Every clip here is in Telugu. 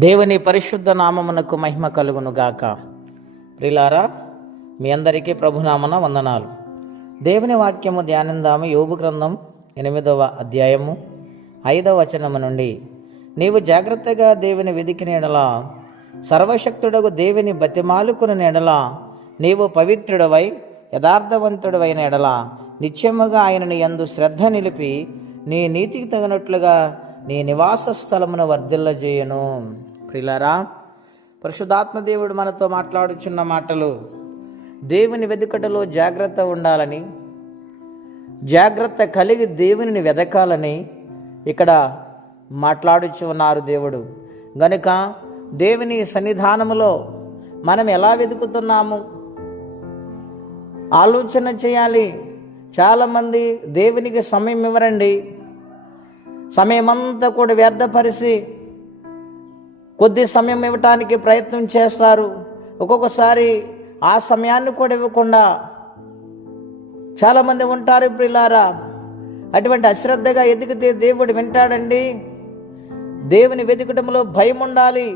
దేవుని పరిశుద్ధ నామమునకు మహిమ కలుగును గాక. ప్రిలారా, మీ అందరికీ ప్రభునామన వందనాలు. దేవుని వాక్యము ధ్యానిందాము. యోబు గ్రంథం 8వ అధ్యాయము 5వ వచనము నుండి, నీవు జాగ్రత్తగా దేవుని వెదికిన ఎడల, సర్వశక్తుడగు దేవుని బతిమాలుకుని ఎడల, నీవు పవిత్రుడవై యథార్థవంతుడవైన ఎడల, నిత్యముగా ఆయనని యందు శ్రద్ధ నిలిపి నీ నీతికి తగినట్లుగా నీ నివాస స్థలమును వర్ధిల్లజేయును. ప్రియులారా, పరిశుద్ధాత్మ దేవుడు మనతో మాట్లాడుచున్న మాటలు దేవుని వెదుకటలో జాగ్రత్త ఉండాలని, జాగ్రత్త కలిగి దేవునిని వెదకాలని ఇక్కడ మాట్లాడుచు ఉన్నారు దేవుడు. గనుక దేవుని సన్నిధానములో మనం ఎలా వెతుకుతున్నాము ఆలోచన చేయాలి. చాలామంది దేవునికి సమయం ఇవ్వరండి. సమయమంతా కూడా వ్యర్థపరిచి కొద్ది సమయం ఇవ్వటానికి ప్రయత్నం చేస్తారు. ఒక్కొక్కసారి ఆ సమయాన్ని కూడా ఇవ్వకుండా చాలామంది ఉంటారు. ప్రియులారా, అటువంటి అశ్రద్ధగా ఎదిగితే దేవుడు వింటాడండి. దేవుని వెతుకటంలో భయం ఉండాలి,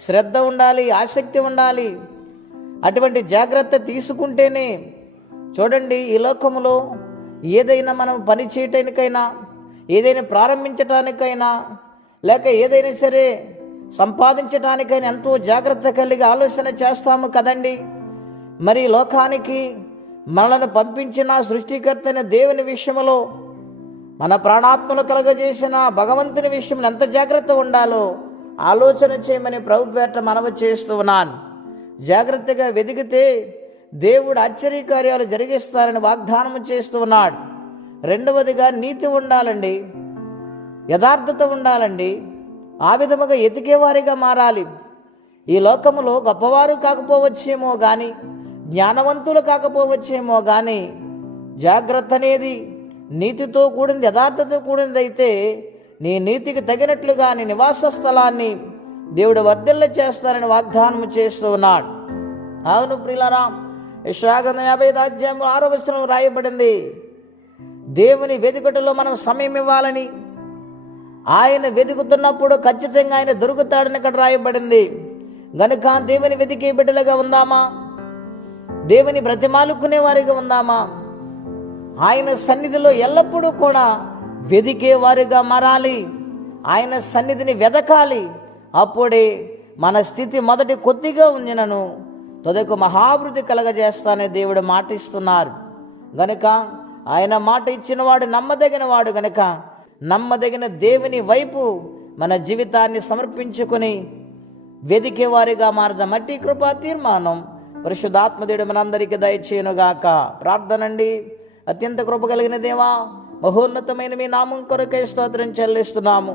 శ్రద్ధ ఉండాలి, ఆసక్తి ఉండాలి. అటువంటి జాగ్రత్త తీసుకుంటేనే, చూడండి, ఈ లోకంలో ఏదైనా మనం పని చేయటానికైనా, ఏదైనా ప్రారంభించటానికైనా, లేక ఏదైనా సరే సంపాదించటానికైనా ఎంతో జాగ్రత్త కలిగి ఆలోచన చేస్తాము కదండి. మరి లోకానికి మనలను పంపించిన సృష్టికర్తైన దేవుని విషయంలో, మన ప్రాణాత్మను కలుగజేసిన భగవంతుని విషయంలో ఎంత జాగ్రత్త ఉండాలో ఆలోచన చేయమని ప్రభుపేట మనవి చేస్తూ ఉన్నాను. జాగ్రత్తగా వెదిగితే దేవుడు ఆశ్చర్యకార్యాలు జరిగిస్తారని వాగ్దానం చేస్తూ ఉన్నాడు. రెండవదిగా నీతి ఉండాలండి, యథార్థత ఉండాలండి. ఆ విధముగా ఎతికేవారిగా మారాలి. ఈ లోకములో గొప్పవారు కాకపోవచ్చేమో కానీ, జ్ఞానవంతులు కాకపోవచ్చేమో కానీ, జాగ్రత్త అనేది నీతితో కూడింది, యథార్థతో కూడింది అయితే నీ నీతికి తగినట్లుగా నీ నివాస స్థలాన్ని దేవుడు వర్ధిల్ల చేస్తారని వాగ్దానం చేస్తూ ఉన్నాడు. అవును ప్రియులారా, యెషయా గ్రంథం 55వ అధ్యాయం 6వ వచనం రాయబడింది, దేవుని వెదుకటలో మనం సమయం ఇవ్వాలని. ఆయన వెతుకుతున్నప్పుడు ఖచ్చితంగా ఆయన దొరుకుతాడని ఇక్కడ రాయబడింది. గనుక దేవుని వెతికే బిడ్డలుగా ఉందామా? దేవుని బ్రతిమాలుకునే వారిగా ఉందామా? ఆయన సన్నిధిలో ఎల్లప్పుడూ కూడా వెదికే వారిగా మారాలి. ఆయన సన్నిధిని వెదకాలి. అప్పుడే మన స్థితి మొదటి కొద్దిగా ఉండినను తొదకు మహాభివృద్ధి కలగజేస్తానని దేవుడు మాట ఇస్తున్నారు. గనుక ఆయన మాట ఇచ్చినవాడు నమ్మదగిన వాడు. గనుక నమ్మదగిన దేవుని వైపు మన జీవితాన్ని సమర్పించుకొని వెదికేవారిగా మారదాం. మట్టి కృపా తీర్మానం పరిశుద్ధాత్మదేవుడు మనందరికీ దయచేయునుగాక. ప్రార్థనండి. అత్యంత కృప కలిగిన దేవా, మహోన్నతమైన మీ నామం కొరకై స్తోత్రం చెల్లిస్తున్నాము.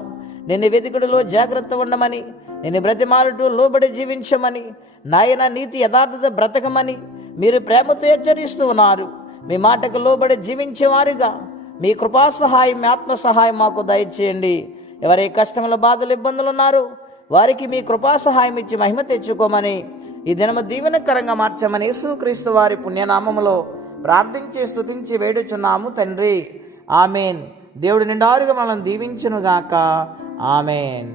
నిన్ను వెతికుడిలో జాగ్రత్త ఉండమని, నిన్ను బ్రతిమాలుటూ లోబడి జీవించమని, నాయన నీతి యథార్థత బ్రతకమని మీరు ప్రేమతో హెచ్చరిస్తూ ఉన్నారు. మీ మాటకు లోబడి జీవించేవారుగా మీ కృపా సహాయం, మీ ఆత్మ సహాయం మాకు దయచేయండి. ఎవరి కష్టముల బాధలు ఇబ్బందులు ఉన్నారు వారికి మీ కృపా సహాయం ఇచ్చి మహిమ తెచ్చుకోమని, ఈ దినము దీవెనకరంగా మార్చమని యేసుక్రీస్తు వారి పుణ్యనామములో ప్రార్థించి స్తుతించి వేడుచున్నాము తండ్రి. ఆమెన్. దేవుడు నిండారుగా మనల్ని దీవించునుగాక. ఆమెన్.